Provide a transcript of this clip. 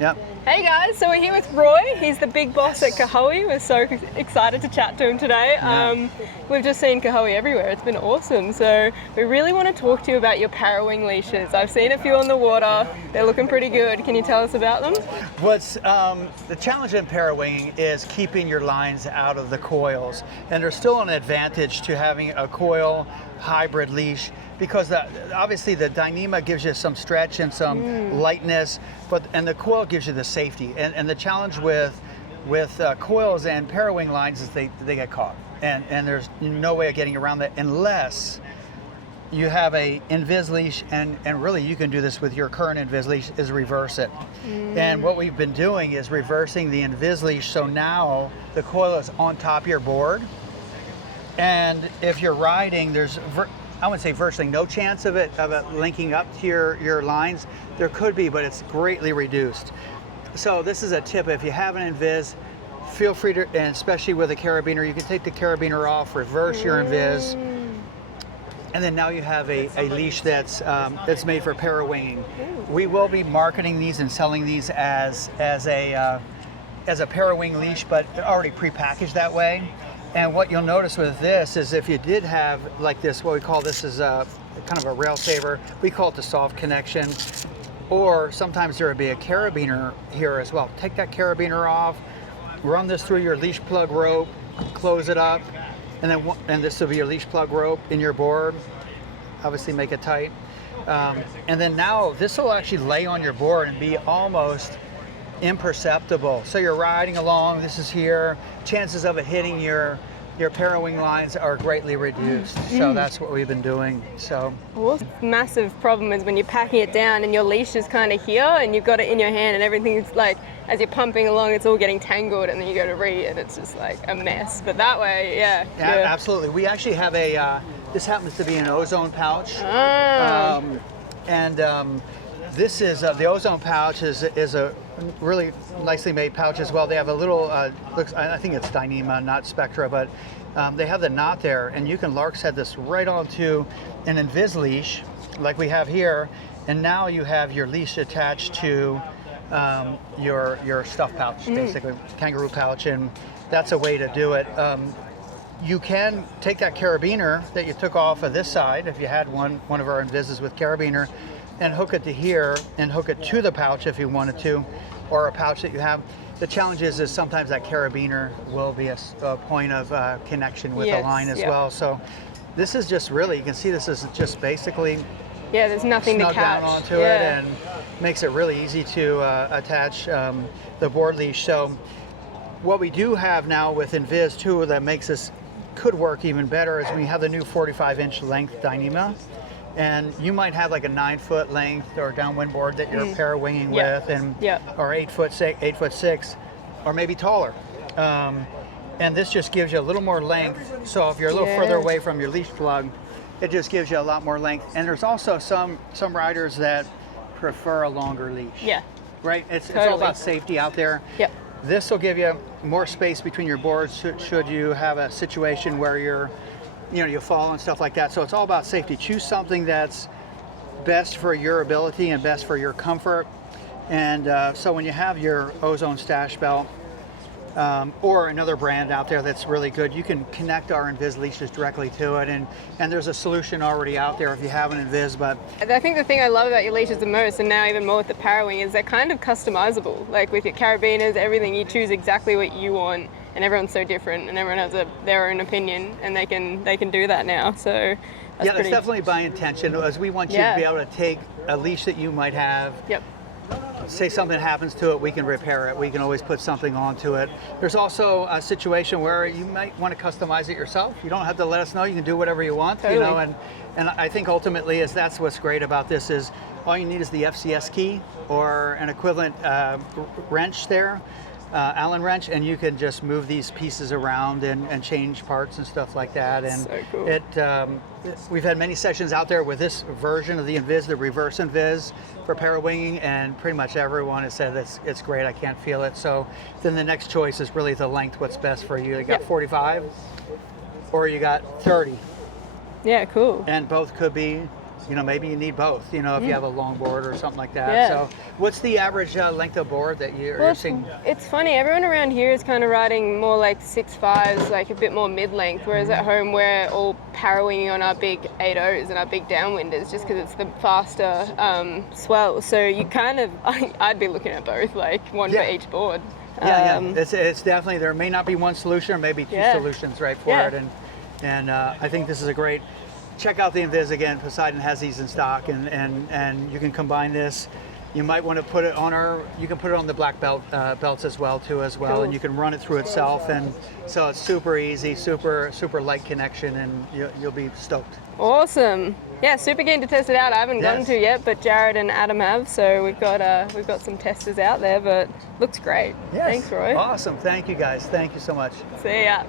Yep. Hey guys, so we're here with Roy. He's the big boss at Kaohi. We're so excited to chat to him today. We've just seen Kaohi everywhere. It's been awesome. So we really want to talk to you about your Parawing leashes. I've seen a few on the water. They're looking pretty good. Can you tell us about them? What's the challenge in parawinging is keeping your lines out of the coils, and there's still an advantage to having a coil hybrid leash because obviously the Dyneema gives you some stretch and some lightness, and the coil gives you the safety. And the challenge with coils and parawing lines is they get caught, and there's no way of getting around that unless you have a Invis leash, and really you can do this with your current Invis leash, is reverse it. And what we've been doing is reversing the Invis leash, so now the coil is on top of your board, and if you're riding, there's I would say virtually no chance of it linking up to your lines. There could be, but it's greatly reduced. So this is a tip: if you have an Invis, feel free to, and especially with a carabiner, you can take the carabiner off, reverse your Invis, and then now you have a leash that's made for parawinging. We will be marketing these and selling these as a parawing leash, but they're already prepackaged that way. And what you'll notice with this is if you did have like this, what we call this is a kind of a rail saver. We call it the soft connection. Or sometimes there would be a carabiner here as well. Take that carabiner off, run this through your leash plug rope, close it up, and this will be your leash plug rope in your board. Obviously make it tight. And then now this will actually lay on your board and be almost imperceptible. So you're riding along, this is here, chances of it hitting your parawing lines are greatly reduced. So that's what we've been doing. So massive problem is when you're packing it down and your leash is kind of here and you've got it in your hand and everything's like, as you're pumping along, it's all getting tangled, and then you go to read and it's just like a mess. But that way, yeah. Absolutely. We actually have this happens to be an ozone pouch. This is the ozone pouch is a really nicely made pouch as well. They have a little I think it's Dyneema, not Spectra, but they have the knot there, and you can lark's head this right onto an Invis leash like we have here, and now you have your leash attached to your stuff pouch, basically kangaroo pouch, and that's a way to do it. You can take that carabiner that you took off of this side, if you had one of our Invises with carabiner, and hook it to here and hook it to the pouch if you wanted to, or a pouch that you have. The challenge is sometimes that carabiner will be a point of connection with the line as well. So this is just really, you can see this is just basically there's nothing to catch down onto it, and makes it really easy to attach the board leash. So what we do have now with Invis too that makes this could work even better is we have the new 45-inch length Dyneema. And you might have like a 9-foot length or downwind board that you're parawinging with, and or 8'6", or maybe taller. And this just gives you a little more length. So if you're a little further away from your leash plug, it just gives you a lot more length. And there's also some riders that prefer a longer leash. Yeah. Right. It's all about safety out there. Yep. This will give you more space between your boards should you have a situation where you'll fall and stuff like that. So it's all about safety. Choose something that's best for your ability and best for your comfort. And so when you have your ozone stash belt or another brand out there that's really good, you can connect our Invis leashes directly to it. And there's a solution already out there if you have an Invis. But I think the thing I love about your leashes the most, and now even more with the parawing, is they're kind of customizable. Like with your carabiners, everything, you choose exactly what you want. And everyone's so different, and everyone has their own opinion, and they can do that now. So that's it's definitely by intention, as we want you to be able to take a leash that you might have. Say something happens to it, we can repair it. We can always put something onto it. There's also a situation where you might want to customize it yourself. You don't have to let us know. You can do whatever you want. You know, and I think ultimately that's what's great about this is all you need is the FCS key or an equivalent wrench there. Allen wrench, and you can just move these pieces around and change parts and stuff like that. And so cool. We've had many sessions out there with this version of the Invis, the reverse Invis for parawinging, and pretty much everyone has said it's great. I can't feel it. So then the next choice is really the length. What's best for you? You got 45, or you got 30. Yeah, cool. And both could be maybe you need both, if you have a long board or something like that. Yeah. So what's the average length of board that you're seeing? It's funny, everyone around here is kind of riding more like 6.5s, like a bit more mid-length, whereas at home we're all parawinging on our big 8.0s and our big downwinders just because it's the faster swell. So you kind of, I'd be looking at both, like one for each board. Yeah, it's definitely, there may not be one solution or maybe two solutions right for it. And I think this is a great, check out the Invis again. Poseidon has these in stock, and you can combine this. You might want to put it on you can put it on the black belts as well, cool. and you can run it through itself, and so it's super easy, super light connection, and you'll be stoked. Awesome. Yeah, super keen to test it out. I haven't gotten to yet, but Jared and Adam have, so we've got some testers out there, but looks great. Yes. Thanks, Roy. Awesome. Thank you guys. Thank you so much. See ya.